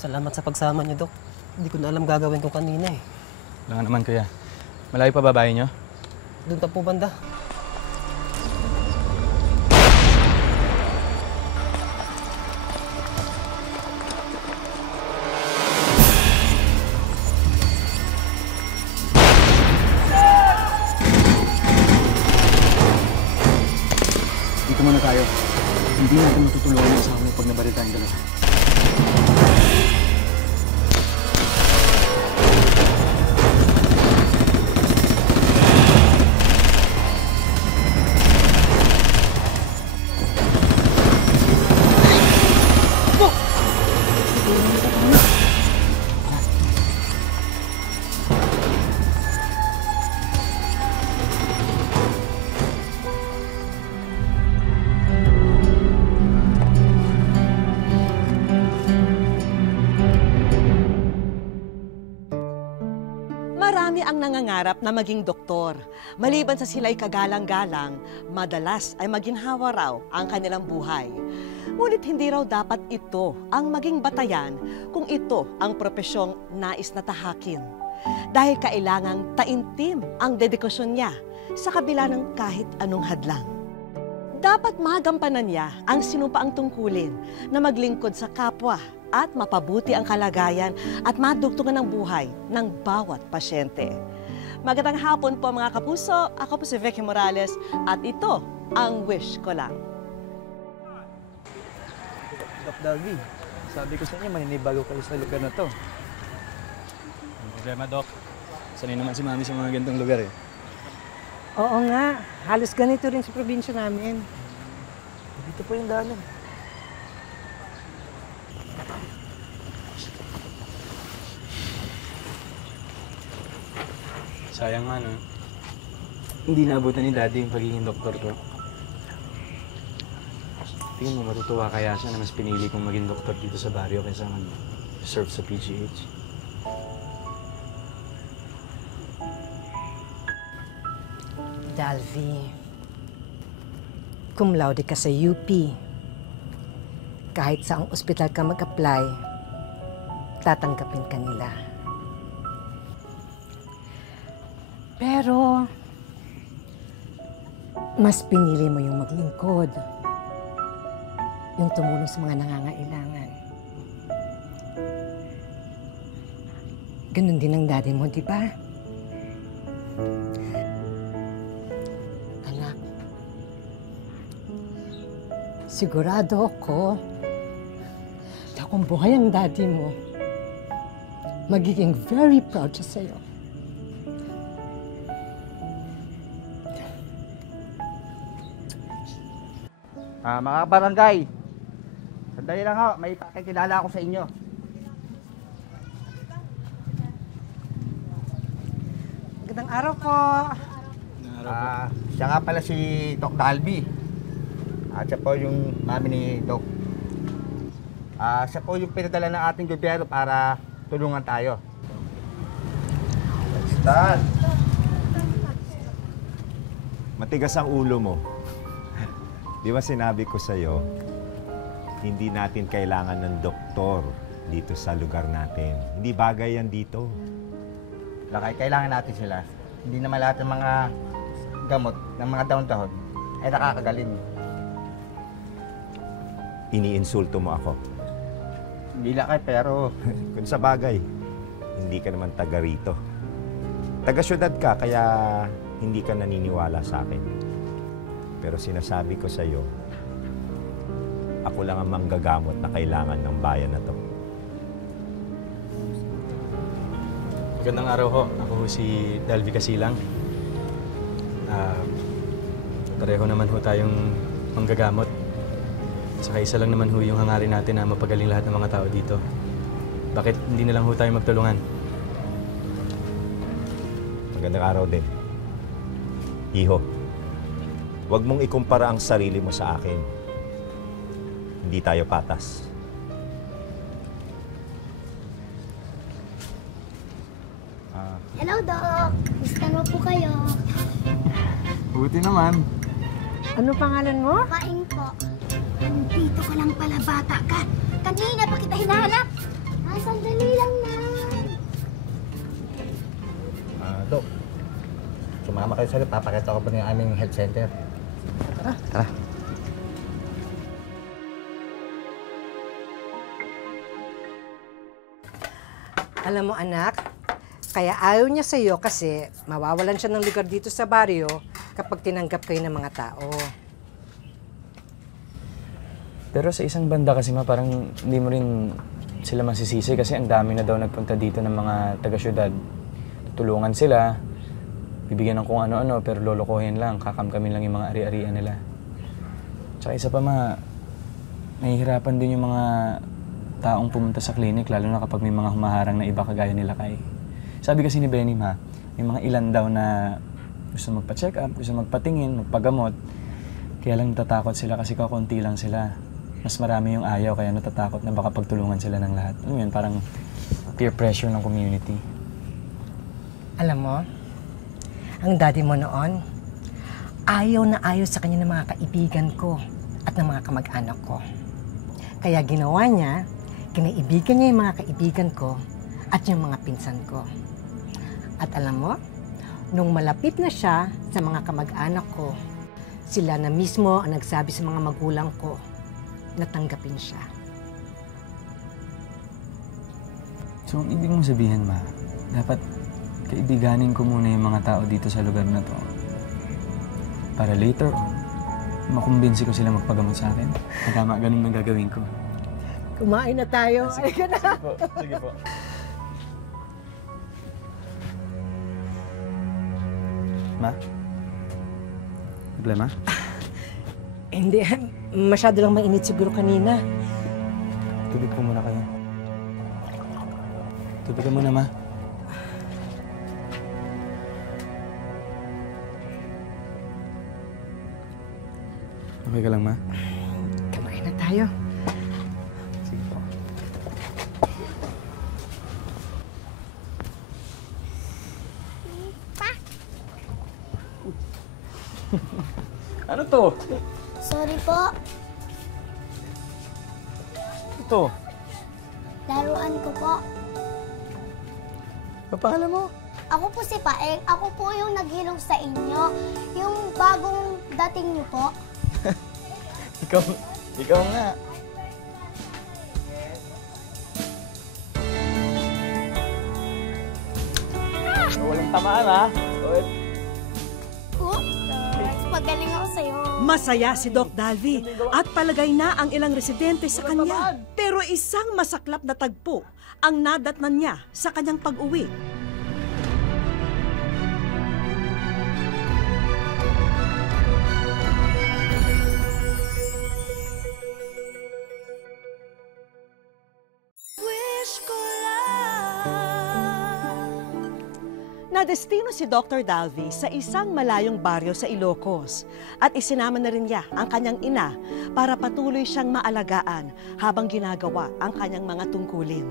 Salamat sa pagsama niyo, Dok. Hindi ko na alam gagawin ko kanina eh. Wala naman, kuya. Malayo pa babae niyo? Doon pa po banda. Dito muna tayo. Hindi natin matutulungan yung asawa mo pag nabaril tayong dalawa. Marami ang nangangarap na maging doktor. Maliban sa sila'y kagalang-galang, madalas ay maginhawa raw ang kanilang buhay. Ngunit hindi raw dapat ito ang maging batayan kung ito ang propesyong nais na tahakin. Dahil kailangang taimtim ang dedikasyon niya sa kabila ng kahit anong hadlang. Dapat magampanan niya ang sinumpaang tungkulin na maglingkod sa kapwa at mapabuti ang kalagayan at madugtungan ng buhay ng bawat pasyente. Magandang hapon po mga kapuso, ako po si Vicky Morales at ito ang Wish Ko Lang. Doc Darby, sabi ko sa inyo, maninibago kayo sa lugar na to. Ang problema, Doc. Sanay naman si Mami sa mga ganitong lugar eh. Oo nga, halos ganito rin sa probinsya namin. Dito po yung daanan. Sayang nga, no? Hindi naabutan ni Daddy yung pagiging doktor ko. Tingin mo, matutuwa kaya siya na mas pinili kong maging doktor dito sa baryo kaysa mag-serve sa PGH. Dalvi, cum laude ka sa UP. Kahit saang ospital ka mag-apply, tatanggapin ka nila. Pero, mas pinili mo yung maglingkod. Yung tumulong sa mga nangangailangan. Ganun din ang daddy mo, di ba? Anak, sigurado ako na kung buhay ang daddy mo, magiging very proud siya sa'yo. Mga barangay, sandali lang ho, may pakikilala ako sa inyo. Magandang araw po. Siya nga pala si Doc Dalby. At siya po yung mami ni Doc. Siya po yung pinadala ng ating gobyerno para tulungan tayo. Stan! Matigas ang ulo mo. Di ba sinabi ko sa'yo, hindi natin kailangan ng doktor dito sa lugar natin. Hindi bagay yan dito. Lakay, kailangan natin sila. Hindi naman lahat ng mga gamot ng mga dahon-dahon ay nakakagaling. Iniinsulto mo ako. Hindi lakay, pero Kung sa bagay, hindi ka naman taga rito. Taga-syudad ka, kaya hindi ka naniniwala sa akin. Pero sinasabi ko sa'yo, ako lang ang manggagamot na kailangan ng bayan na to. Magandang araw ho. Ako ho si Dalvi Casilang. Pareho naman ho tayong manggagamot. Saka isa lang naman ho yung hangarin natin na mapagaling lahat ng mga tao dito. Bakit hindi na lang ho tayo magtulungan? Magandang araw din. Iho, huwag mong ikumpara ang sarili mo sa akin. Hindi tayo patas. Hello, Doc. Gusto mo po kayo? Buti naman. Ano pangalan mo? Kain po. Nandito ka lang pala, bata ka. Kanina pa kita hinahanap. sandali lang na. Dok, sumama kayo sa papakita ko pa ng aming health center. Tara. Alam mo anak, kaya ayaw niya sa'yo kasi mawawalan siya ng lugar dito sa baryo kapag tinanggap kayo ng mga tao. Pero sa isang banda kasi parang hindi mo rin sila masisisi kasi ang dami na daw nagpunta dito ng mga taga-syudad. Tutulungan sila, bibigyan ng kung ano-ano pero lolokohin lang, kakamkamin lang yung mga ari-arian nila. Tsaka isa pa nahihirapan din yung mga taong pumunta sa clinic lalo na kapag may mga humaharang na iba kagaya nila kay. Sabi kasi ni Benny may mga ilan daw na gusto magpa-check up, gusto magpatingin, magpagamot. Kaya lang natatakot sila kasi kakunti lang sila. Mas marami yung ayaw kaya natatakot na baka pagtulungan sila ng lahat. Ano yun, parang peer pressure ng community. Alam mo, ang daddy mo noon, ayaw na ayaw sa kanya ng mga kaibigan ko at ng mga kamag-anak ko. Kaya ginawa niya, kinaibigan niya yung mga kaibigan ko at yung mga pinsan ko. At alam mo, nung malapit na siya sa mga kamag-anak ko, sila na mismo ang nagsabi sa mga magulang ko na tanggapin siya. So, ang ibig mong sabihin, dapat kaibiganin ko muna yung mga tao dito sa lugar na to. Para later on, makumbinsi ko sila magpagamot sa akin. Tama, ganun ang gagawin ko. Kumain na tayo. Sige po, sige po. Ma? Problema? Hindi, masyado lang mainit siguro kanina. Tubig po muna kayo. Tubig ka muna, Ma. Okay ka lang, Ma? Kumain na tayo. Sige po. Ano to? Sorry po. Ito. Laruan ko po. Ano pangalan mo? Ako po si Paeng. Ako po yung naghilong sa inyo. Yung bagong dating niyo po. Ikaw nga. Walang tamaan, ha? Magaling ako sa'yo. Masaya si Doc Dalvi at palagay na ang ilang residente sa kanya. Pero isang masaklap na tagpo ang nadatnan niya sa kanyang pag-uwi. Nadestino si Dr. Dalvi sa isang malayong baryo sa Ilocos at isinama na rin niya ang kanyang ina para patuloy siyang maalagaan habang ginagawa ang kanyang mga tungkulin.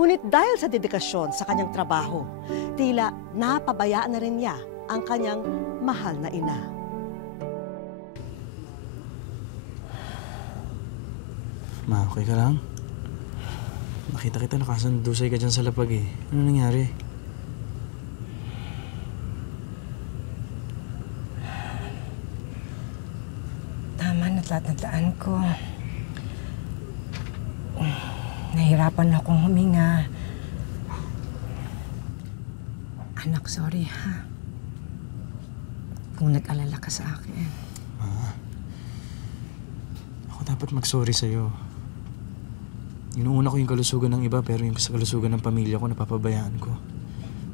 Ngunit dahil sa dedikasyon sa kanyang trabaho, tila napabayaan na rin niya ang kanyang mahal na ina. Ma, okay ka lang? Nakita kita nakasandusay ka dyan sa lapag eh. Ano nangyari? Natatandaan ko. Nahirapan akong huminga. Anak, sorry ha. Kung nag-alala ka sa akin. Ma, ako dapat mag-sorry sa'yo. Inuuna ko yung kalusugan ng iba pero yung sa kalusugan ng pamilya ko napapabayaan ko.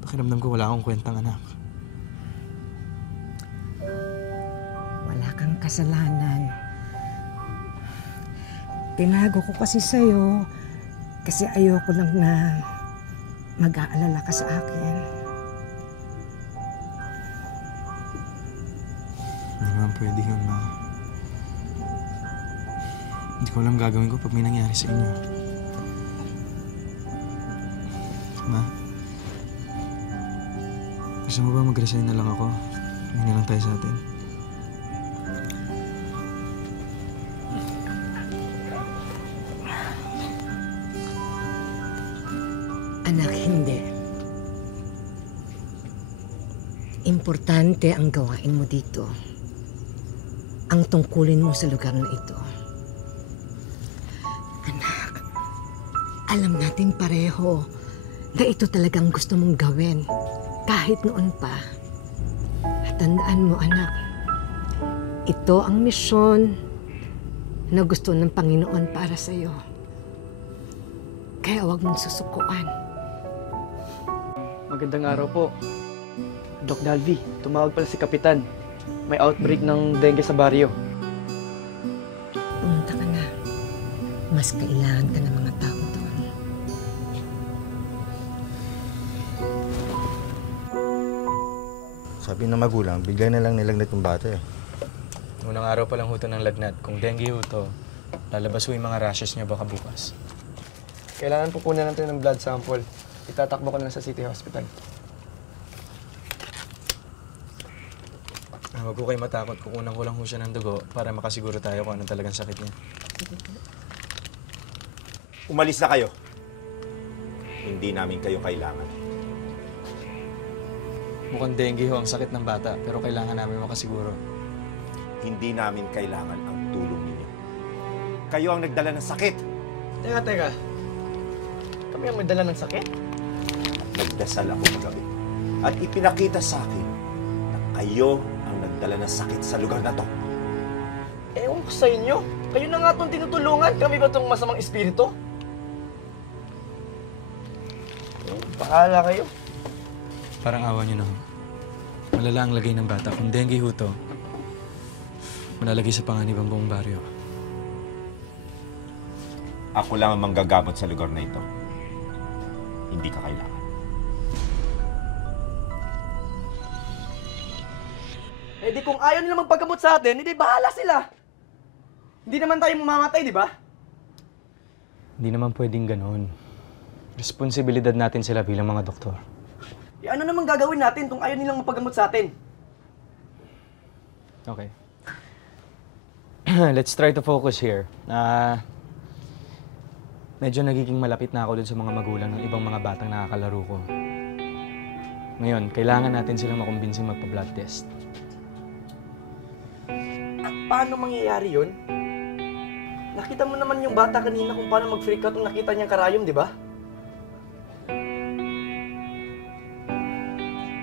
Pakiramdam ko wala akong kwentang anak. Wala kang kasalanan. Tinago ko kasi sa'yo kasi ayoko lang na mag-aalala ka sa akin. Hindi naman pwede yun, Ma. Hindi ko alam gagawin ko pag may nangyari sa inyo. Ma, gusto mo ba mag-resign na lang ako? Hindi na lang tayo sa atin. Anak, hindi. Importante ang gawain mo dito. Ang tungkulin mo sa lugar na ito. Anak, alam nating pareho na ito talagang gusto mong gawin kahit noon pa. At tandaan mo, anak, ito ang misyon na gusto ng Panginoon para sa iyo. Kaya huwag mong susukuan. Magandang araw po. Doc Dalby, tumawag pala si Kapitan. May outbreak ng dengue sa baryo. Pumunta ka na. Mas kailangan ka ng mga tao doon. Sabi ng magulang, bigla na lang nilagnat yung bata eh. Unang araw pa lang huto ng lagnat. Kung dengue huto, lalabas ho yung mga rashes niya baka bukas. Kailangan po kunin natin ng blood sample. Itatakbo ko na sa City Hospital. Huwag ko kayo matakot. Kukunan ko lang ho siya ng dugo para makasiguro tayo kung anong talagang sakit niya. Umalis na kayo. Hindi namin kayo kailangan. Mukhang dengue ho ang sakit ng bata, pero kailangan namin makasiguro. Hindi namin kailangan ang tulong ninyo. Kayo ang nagdala ng sakit. Teka. Kami ang may dala ng sakit? Nagdasal ako magabi. At ipinakita sa akin na kayo ang nagdala ng sakit sa lugar na to. Ewan ko sa inyo. Kayo na nga itong tinutulungan. Kami ba itong masamang espiritu? Bahala kayo. Parang awa niyo na ho. Malala ang lagay ng bata. Kung dengue ho to, malalagay sa panganib ang buong baryo. Ako lang ang manggagamot sa lugar na ito. Hindi ka kailangan. Eh di kung ayaw nila magpagamot sa atin, hindi bahala sila. Hindi naman tayo mamamatay, di ba? Hindi naman pwedeng ganoon. Responsibilidad natin sila bilang mga doktor. Eh ano naman gagawin natin kung ayaw nilang magpagamot sa atin? Okay. Let's try to focus here. Medyo nagiging malapit na ako dun sa mga magulang ng ibang mga batang nakakalaro ko. Ngayon, kailangan natin silang makumbinsing magpa-blood test. At paano mangyayari yun? Nakita mo naman yung bata kanina kung paano mag-freak out nung nakita niyang karayom, di ba?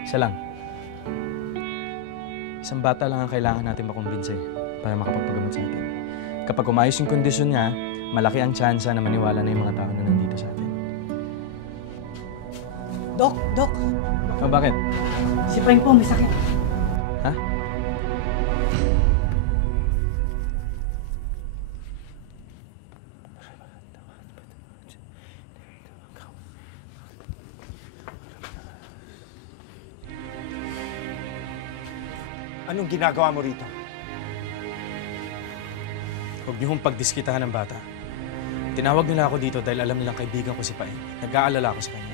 Isa lang. Isang bata lang ang kailangan natin makumbinse para makapagpagamot sa atin. Kapag umayos yung kondisyon niya, malaki ang tsansa na maniwala na yung mga tao na nandito sa atin. Dok! O bakit? Si Frank po may sakit. Ha? Anong ginagawa mo rito? Huwag niyo hong pagdiskitahan ng bata. Tinawag nila ako dito dahil alam nilang kaibigan ko si Paeng. Nag-aalala ako sa kanya.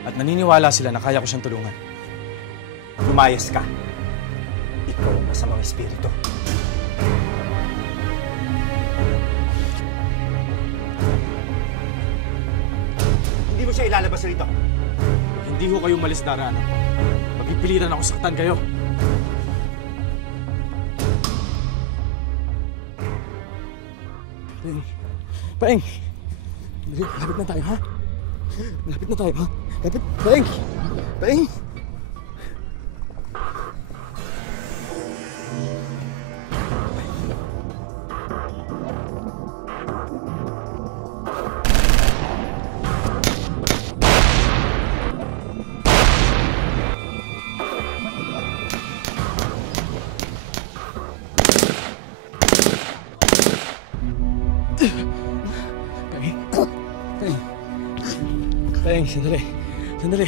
At naniniwala sila na kaya ko siyang tulungan. Lumayas ka. Ikaw ang masamang espiritu. Hindi mo siya ilalabas rito. Hindi ho kayo umalis daraanan. Pagpipilitan ako saktan kayo. Paeng! Lapit na tayo, ha? Lapit na tayo, ha? Lapit! Paeng! Paeng! Paeng, sandali. Sandali.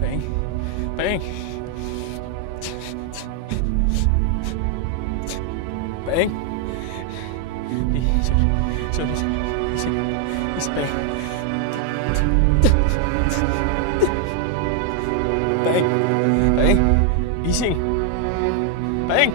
Paeng. Paeng. Paeng. Sorry. Is Paeng. Paeng. Paeng. Gising. Paeng.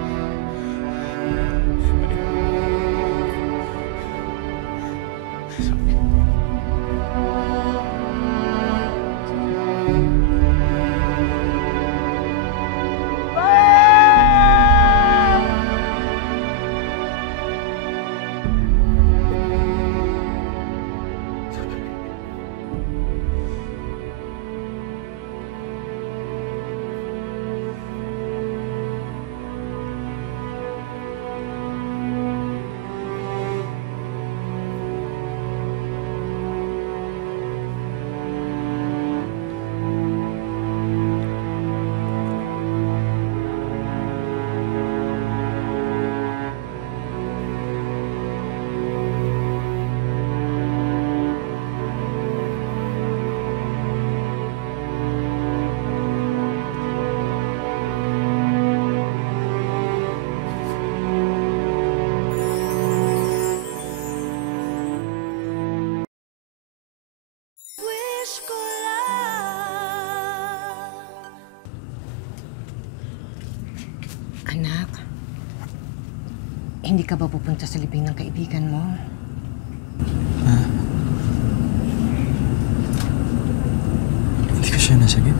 Hindi ka ba pupunta sa libing ng kaibigan mo? Hindi ko siya nasagip.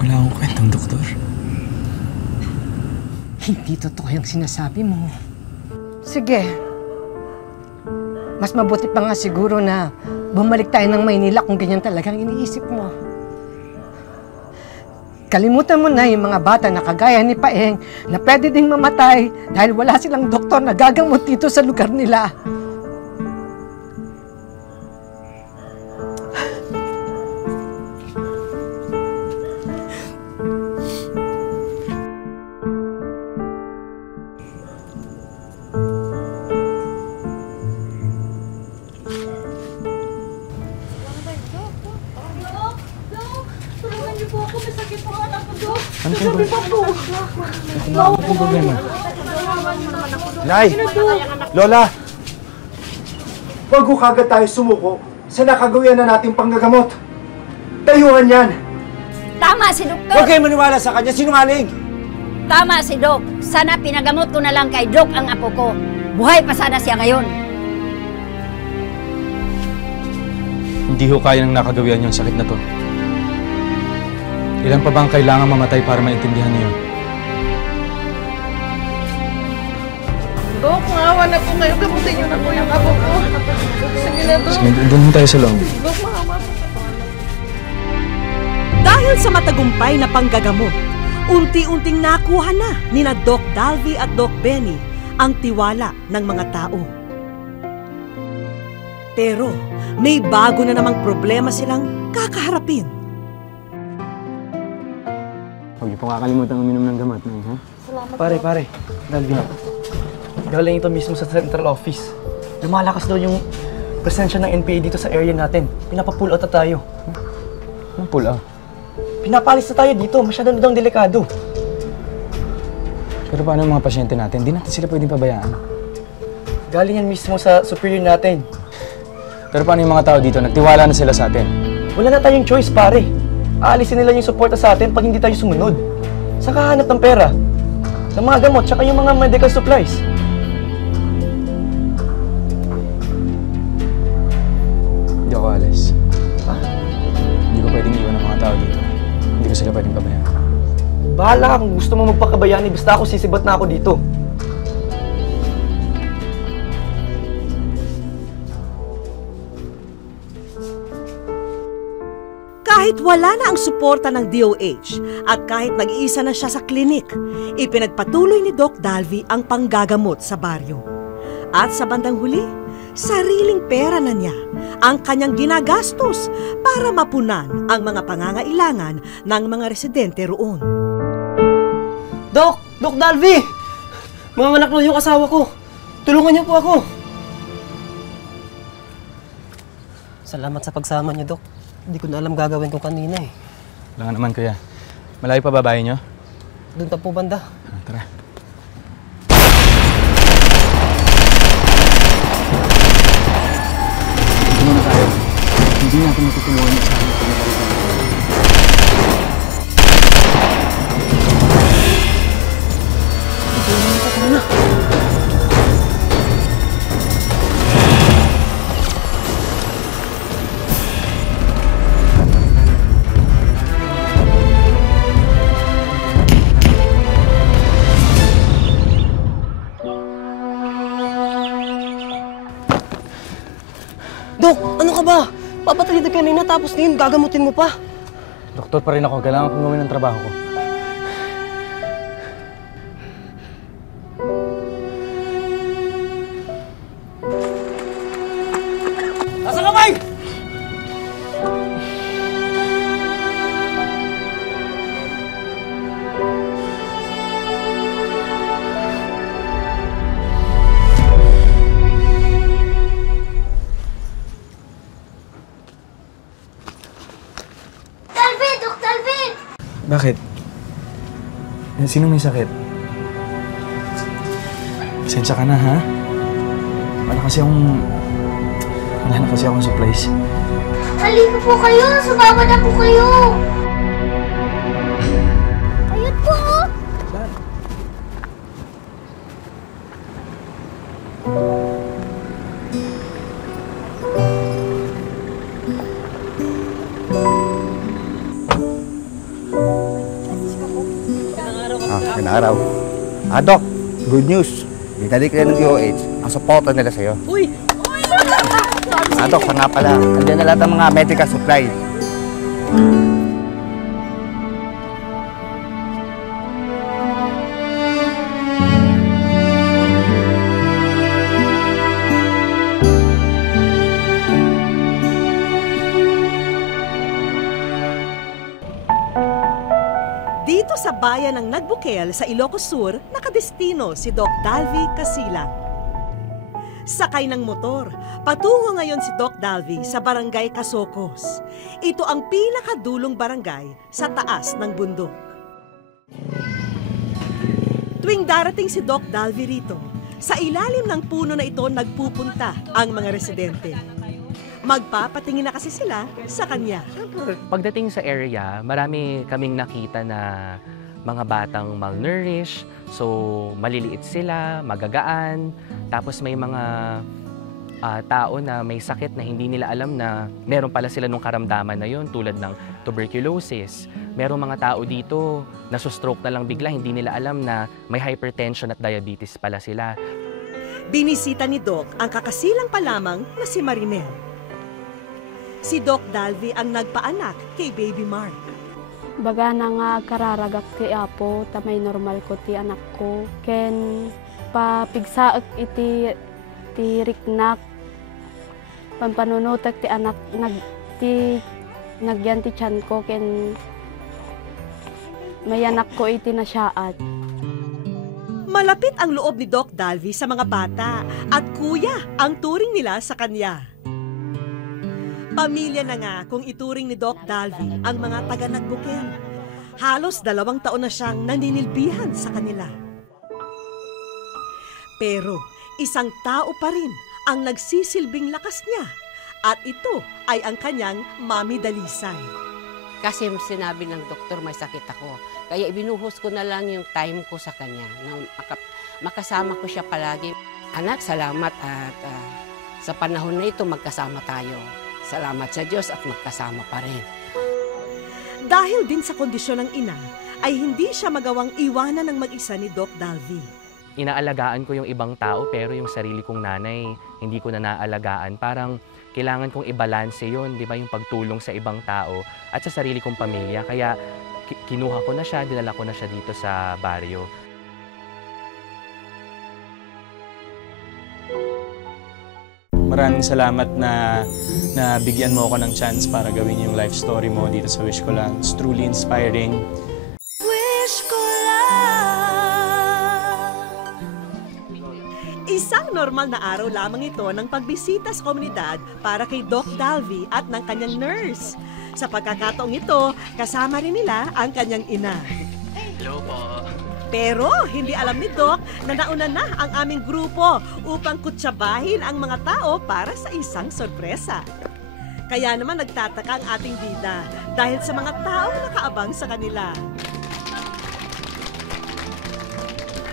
Wala akong kwentang doktor. Hindi totoo yung sinasabi mo. Sige. Mas mabuti pa nga siguro na bumalik tayo ng Maynila kung ganyan talagang iniisip mo. Kalimutan mo na yung mga bata na kagaya ni Paeng na pwede ding mamatay dahil wala silang doktor na gagamot dito sa lugar nila. Ano pong problema? Nay! Lola! Bago kagad tayo sumuko sa nakagawian na nating panggagamot. Dayuhan yan! Tama si Doktor! Huwag kayo maniwala sa kanya, sinungaling! Tama si Dok! Sana pinagamot ko na lang kay Dok ang apo ko. Buhay pa sana siya ngayon. Hindi ho kaya ng nakagawian yung sakit na to. Ilan pa bang kailangan mamatay para maintindihan niyo? Dok, maawa na po kayo. Gamutin niyo na po yung apo ko. Sige na, Dok. Sige, doon tayo sa loob. Dok, maawa po. Dahil sa matagumpay na panggagamot, unti-unting nakuha na ni na Doc Dalvi at Doc Benny ang tiwala ng mga tao. Pero may bago na namang problema silang kakaharapin. Huwag niyo pong kakalimutan uminom ng gamot, Nay, ha? Pare, Dalvin. Galing ito mismo sa central office. Lumalakas daw yung presensya ng NPA dito sa area natin. Pinapapull out na tayo. Anong pull out? Pinapalis na tayo dito. Masyado na daw delikado. Pero paano yung mga pasyente natin? Hindi natin sila pwedeng pabayaan. Galing yan mismo sa superior natin. Pero paano yung mga tao dito? Nagtiwala na sila sa atin. Wala na tayong choice, pare. Aalisin nila yung suporta sa atin pag hindi tayo sumunod. Saan kahanap ng pera? Ng mga gamot, tsaka yung mga medical supplies. Hindi ako alis. Hindi ko pwedeng iwan ang mga tao dito. Hindi ko sila pwedeng pabayaan. Bahala ka kung gusto mo magpakabayani, basta ako sisibat na ako dito. Kahit wala na ang suporta ng DOH at kahit nag-iisa na siya sa klinik, ipinagpatuloy ni Doc Dalvi ang panggagamot sa baryo. At sa bandang huli, sariling pera na niya ang kanyang ginagastos para mapunan ang mga pangangailangan ng mga residente roon. Doc Dalvi! Mga anak na yung asawa ko. Tulungan niyo po ako. Salamat sa pagsama niyo, Doc. Hindi ko na alam gagawin ko kanina eh. Wala nga naman, kuya. Malayo pa babae niyo? Doon pa po banda. Tara. Ito muna tayo. Hindi natin matutulungan sa akin pag nakalitan. Tara na. Dok, ano ka ba? Papatay na kanina tapos ngayon gagamutin mo pa. Doktor pa rin ako. Kailangan kong gawin ang trabaho ko. Nasa kamay! Dalvin! Dok Dalvin! Bakit? Sino may sakit? Pasensya ka na, ha? Wala na kasi akong supplies. Halika po kayo! Sumama na po kayo! Magandang araw. Doc, good news. Dinalik na ng DOH ang suporta nila sa'yo. Uy! Doc, nga pala, andiyan na lahat ng mga medical supply. Dito sa bayan ng Nagbukel sa Ilocos Sur, nakadestino si Doc Dalvi Casilang. Sakay ng motor, patungo ngayon si Doc Dalvi sa Barangay Casocos. Ito ang pinakadulong barangay sa taas ng bundok. Tuwing darating si Doc Dalvi rito, sa ilalim ng puno na ito nagpupunta ang mga residente. Magpapatingin na kasi sila sa kanya. Pagdating sa area, marami kaming nakita na mga batang malnourished, so maliliit sila, magagaan, tapos may mga tao na may sakit na hindi nila alam na meron pala sila nung karamdaman na yon, tulad ng tuberculosis. Merong mga tao dito na stroke na lang bigla, hindi nila alam na may hypertension at diabetes pala sila. Binisita ni Doc ang kakasilang pa lamang na si Marinel. Si Doc Dalvi ang nagpaanak kay Baby Mark. Baga na nga kararagak ti apo, tamay normal ko ti anak ko. Ken papigsaak iti riknak. Pampanunutak ti anak nagyan ti tiyan ko ken may anak ko iti nasyaat. Malapit ang loob ni Doc Dalvi sa mga bata at kuya ang turing nila sa kanya. Pamilya na nga kung ituring ni Doc Dalvi ang mga taga-Nagbukel. Halos 2 taon na siyang naninilbihan sa kanila. Pero isang tao pa rin ang nagsisilbing lakas niya at ito ay ang kanyang Mami Dalisay. Kasi sinabi ng doktor may sakit ako. Kaya ibinuhos ko na lang yung time ko sa kanya. Na makasama ko siya palagi. Anak, salamat at sa panahon na ito magkasama tayo. Salamat sa Diyos at magkasama pa rin. Dahil din sa kondisyon ng ina, ay hindi siya magawang iwanan ng mag-isa ni Doc Dalvi. Inaalagaan ko yung ibang tao pero yung sarili kong nanay hindi ko na naalagaan. Parang kailangan kong ibalanse yun, di ba, yung pagtulong sa ibang tao at sa sarili kong pamilya. Kaya kinuha ko na siya, dinala ko na siya dito sa baryo. Maraming salamat na bigyan mo ako ng chance para gawin yung life story mo dito sa Wish Ko Lang. It's truly inspiring. Wish ko lang. Isang normal na araw lamang ito ng pagbisita sa komunidad para kay Doc Dalvi at ng kanyang nurse. Sa pagkakataong ito, kasama rin nila ang kanyang ina. Hello po. Pero hindi alam ni Doc na nauna na ang aming grupo upang kutsabahin ang mga tao para sa isang sorpresa. Kaya naman nagtataka ang ating bida dahil sa mga taong nakaabang sa kanila.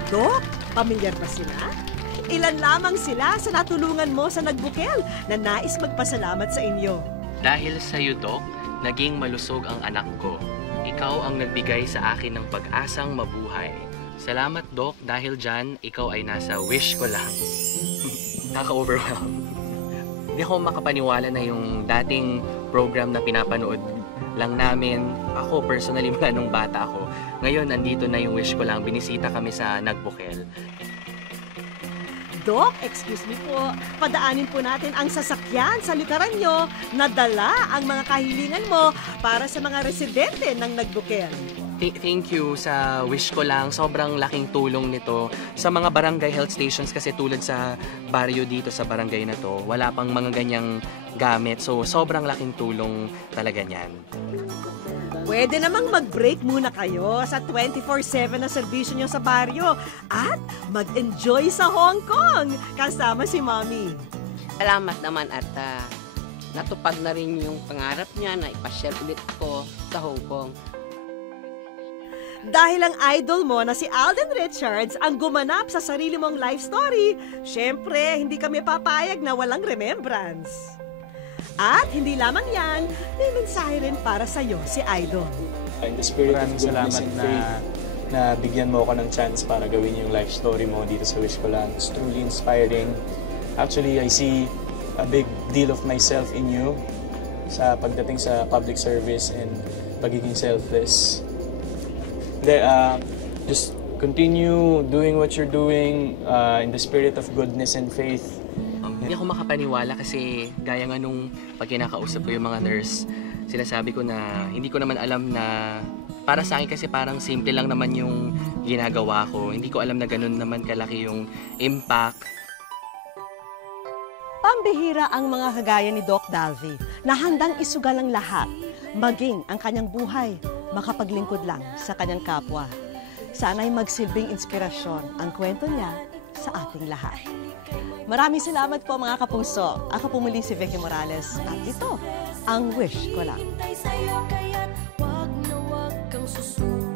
Doc, pamilyar ba sila? Ilan lamang sila sa natulungan mo sa Nagbukel na nais magpasalamat sa inyo. Dahil sa iyo, Doc, naging malusog ang anak ko. Ikaw ang nagbigay sa akin ng pag-asang mabuhay. Salamat, Doc, dahil dyan, ikaw ay nasa wish ko lang. Kaka-overwhelmed. Hindi ako makapaniwala na yung dating program na pinapanood lang namin, ako personally mula nung bata ako, ngayon nandito na yung wish ko lang, binisita kami sa Nagbukel. Doc, excuse me po, padaanin po natin ang sasakyan sa likuran nyo na dala ang mga kahilingan mo para sa mga residente ng Nagbukel. Thank you sa wish ko lang. Sobrang laking tulong nito sa mga barangay health stations kasi tulad sa baryo dito sa barangay na to, wala pang mga ganyang gamit. So, sobrang laking tulong talaga niyan. Pwede namang mag-break muna kayo sa 24/7 na serbisyo nyo sa baryo at mag-enjoy sa Hong Kong kasama si Mommy. Salamat naman at natupad na rin yung pangarap niya na ipasyal ulit ko sa Hong Kong. Dahil ang idol mo na si Alden Richards ang gumanap sa sarili mong life story, syempre, hindi kami papayag na walang remembrance. At hindi lamang yan, may mensahe rin para sa'yo si Idol. Maraming salamat na na bigyan mo ako ng chance para gawin yung life story mo dito sa Wish Ko Lang. It's truly inspiring. Actually, I see a big deal of myself in you sa pagdating sa public service and pagiging selfless. Just continue doing what you're doing in the spirit of goodness and faith. Hindi ako makapaniwala kasi gaya nga nung pag kinakausap ko yung mga nurse, sinasabi ko na hindi ko naman alam na para sa akin kasi parang simple lang naman yung ginagawa ko. Hindi ko alam na ganun naman kalaki yung impact. Pambihira ang mga kagaya ni Doc Dalvy na handang isugal ang lahat, maging ang kanyang buhay, makapaglingkod lang sa kanyang kapwa. Sana'y magsilbing inspirasyon ang kwento niya sa ating lahat. Maraming salamat po mga kapuso. Ako po muli si Vicky Morales at ito ang Wish Ko Lang. Wag na wag kang susunod.